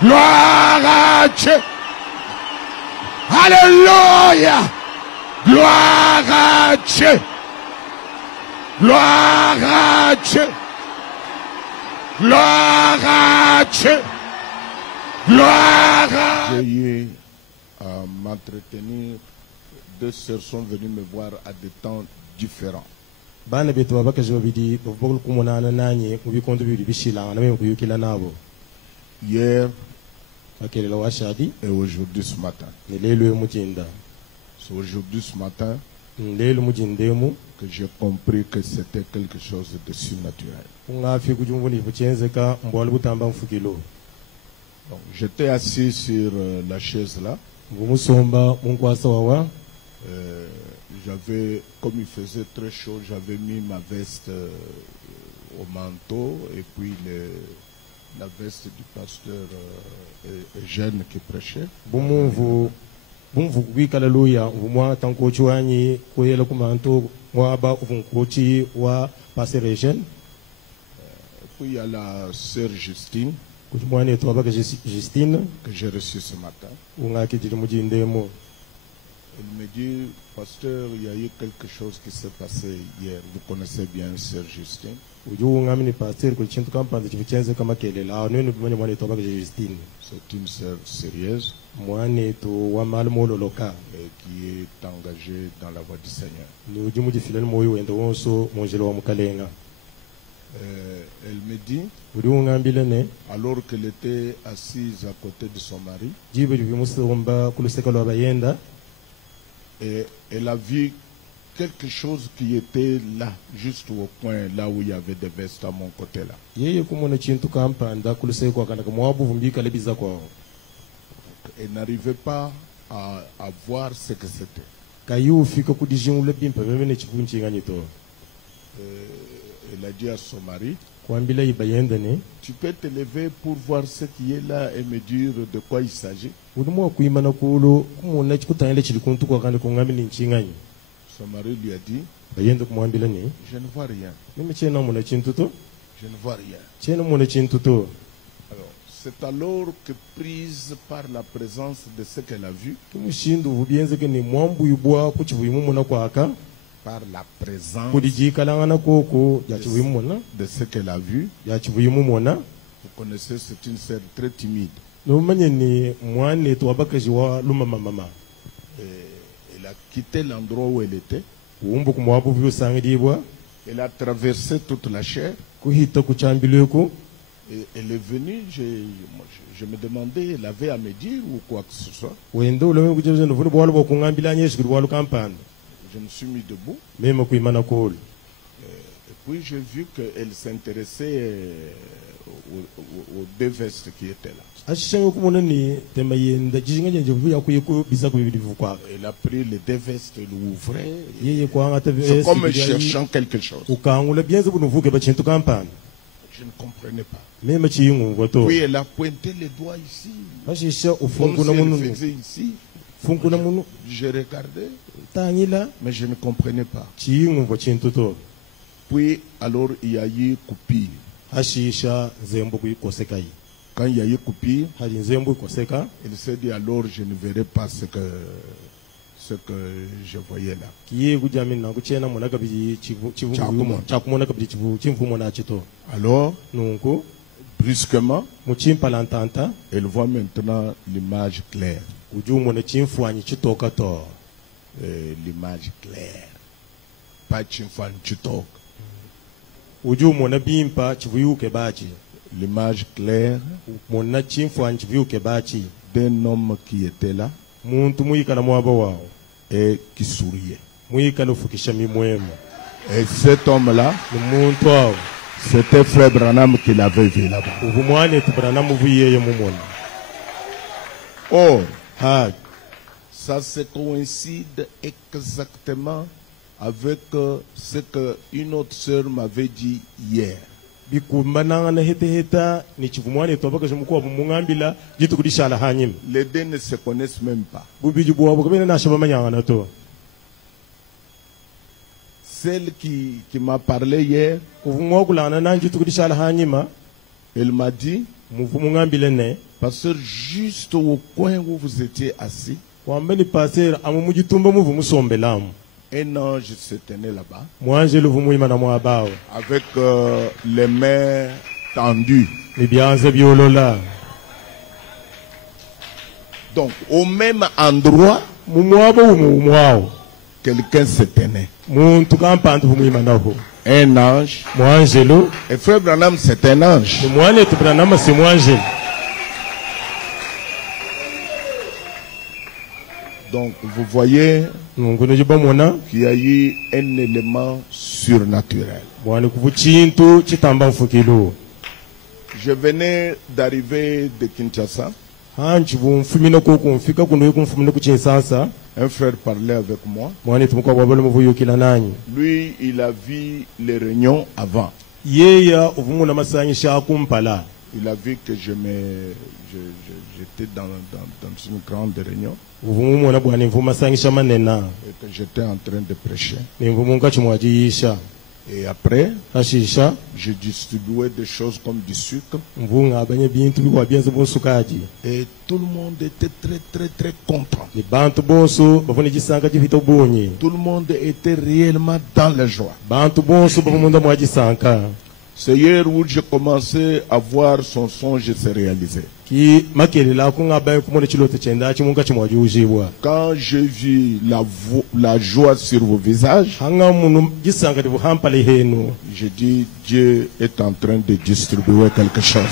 Gloire à Dieu. Alléluia. Gloire à Dieu. Gloire à Dieu. Gloire à Dieu. Gloire à Dieu. J'ai eu à m'entretenir. Deux sœurs sont venues me voir à des temps différents. Hier et aujourd'hui ce matin. C'est aujourd'hui ce matin que j'ai compris que c'était quelque chose de surnaturel. Donc, j'étais assis sur la chaise là. J'avais, comme il faisait très chaud, j'avais mis ma veste au manteau et puis la veste du pasteur Eugène qui prêchait. Puis il y a la sœur Justine que j'ai reçue ce matin. Elle me dit, pasteur, il y a eu quelque chose qui s'est passé hier. Vous connaissez bien sœur Justine. C'est une sœur sérieuse et qui est engagée dans la voie du Seigneur. Elle me dit, alors qu'elle était assise à côté de son mari, et elle a vu quelque chose qui était là, juste au coin, là où il y avait des vestes à mon côté là. Elle n'arrivait pas à voir ce que c'était. Elle a dit à son mari, tu peux te lever pour voir ce qui est là et me dire de quoi il s'agit. Son mari lui a dit, je ne vois rien. Je ne vois rien. Alors, c'est alors que, prise par la présence de ce qu'elle a vu, par la présence de ce qu'elle a vu, vous connaissez, c'est une sœur très timide. Elle a quitté l'endroit où elle était. Elle a traversé toute la chair. Et elle est venue, je me demandais, elle avait à me dire ou quoi que ce soit. Je me suis mis debout. Et puis j'ai vu qu'elle s'intéressait aux deux vestes qui étaient là. Elle a pris les deux vestes, elle l'ouvrait. C'est comme cherchant quelque chose. Je ne comprenais pas. Puis elle a pointé les doigts ici. Comme si elle faisait ici. Je regardais, mais je ne comprenais pas. Puis alors il y a eu coupure. Quand il y a eu coupure, il s'est dit alors je ne verrai pas ce que je voyais là. Alors, brusquement, elle voit maintenant l'image claire. L'image claire. Pas Chimfan Chitok. L'image claire d'un homme qui était là et qui souriait. Et cet homme-là, c'était Frère Branham qui l'avait vu là-bas. Oh, ça se coïncide exactement avec ce qu'une autre sœur m'avait dit hier. Les deux ne se connaissent même pas. celle qui m'a parlé hier, elle m'a dit, pasteur, juste au coin où vous étiez assis, un ange se tenait là-bas, avec les mains tendues. Donc, au même endroit, quelqu'un se tenait. Un ange. Et frère Branham, c'est un ange. Donc, vous voyez qu'il y a eu un élément surnaturel. Je venais d'arriver de Kinshasa. Un frère parlait avec moi. Lui, il a vu les réunions avant. Il a vu que j'étais dans une grande réunion. Et que j'étais en train de prêcher. Et après, je distribuais des choses comme du sucre. Et tout le monde était très content. Tout le monde était réellement dans la joie. C'est hier où j'ai commencé à voir son songe se réaliser. Quand j'ai vu la joie sur vos visages, j'ai dit, Dieu est en train de distribuer quelque chose.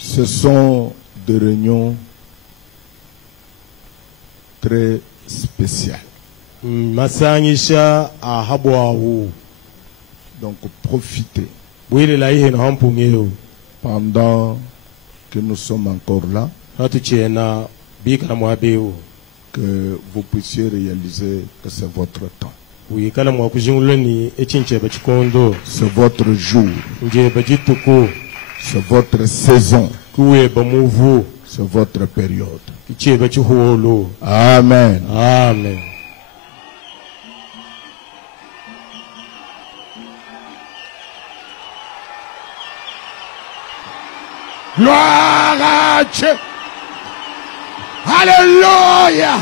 Ce sont des réunions très spéciales. Donc profitez pendant que nous sommes encore là, que vous puissiez réaliser que c'est votre temps. C'est votre jour. C'est votre saison. C'est votre période. Amen. Amen. Gloire à Dieu. Alléluia.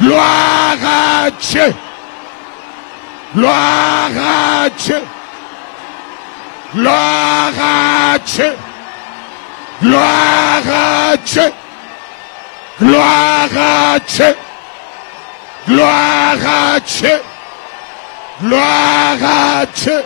Gloire à Dieu. Gloire à Dieu. Gloire à Dieu. Gloire à Dieu. Gloire à Dieu. Gloire à Dieu. Gloire à Dieu.